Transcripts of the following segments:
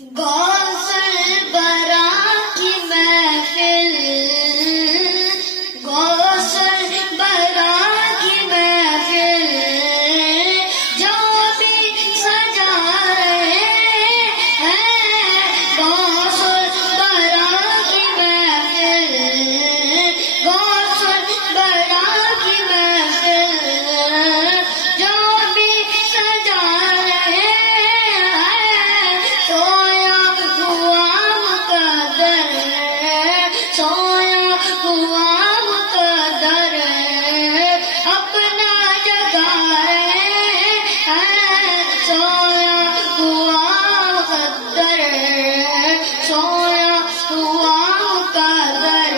غوث البرا کی محفل، غوث البرا کی محفل، جو بھی سجا رہے ہیں غوث البرا کی محفل، غوث البرا کی محفل، جو بھی سجا رہے ہیں سویا ہوا مقدر، سویا ہوا مقدر، اپنا جگا رہے ہیں سویا ہوا مقدر، سویا ہوا مقدر،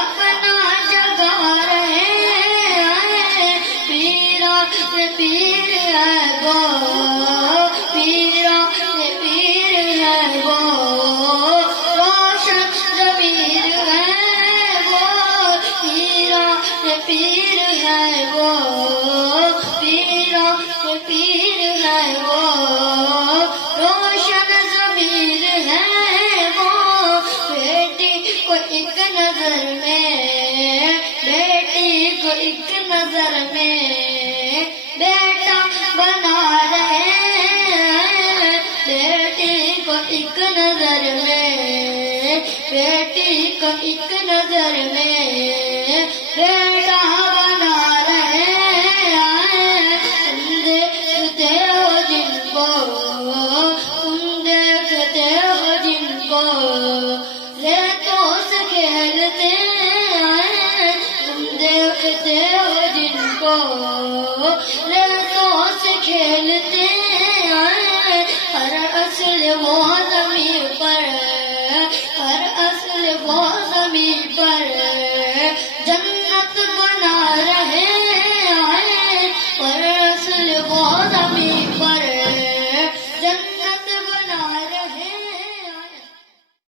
اپنا جگا رہے ہیں پیرا پیر ہے وہ، پیرا پیر ہے وہ، روشن ضمیر ہے وہ، پیرا پیر ہے وہ، پیرا پیر ہے وہ، روشن ضمیر ہے وہ، بیٹی کو ایک نظر میں، بیٹی کو ایک نظر میں بیٹا بنا رہے ہیں، بیٹی کو ایک نظر میں، بیٹی کو ایک نظر میں بیٹا بنا رہے ہیں، تم دیکھتے ہو جن کو، تم دیکھتے ہو جن کو ریتوں سے کھیلتے ہیں، تم دیکھتے ہو جن کو